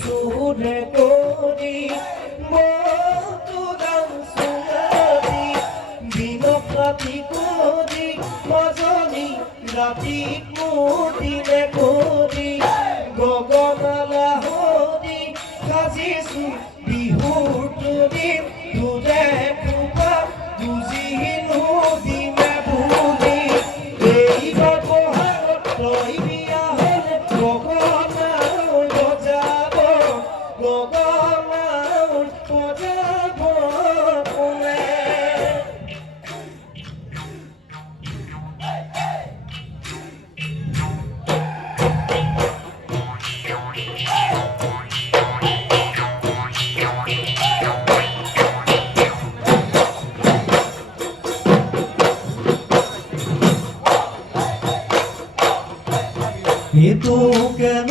সুরে করি মতুদান সুনাদি দিনক রাতি করি মাজনী রাতি মুদিনে করি গগনালা হৰি সাজিছো বিহুৰ তুলি তুলে কুপা বুজিনো দিমে বুলি এইবাৰ বহাগত তই বিয়া হলে গগনা বজাব গগনা বজাব কোনে itu কেন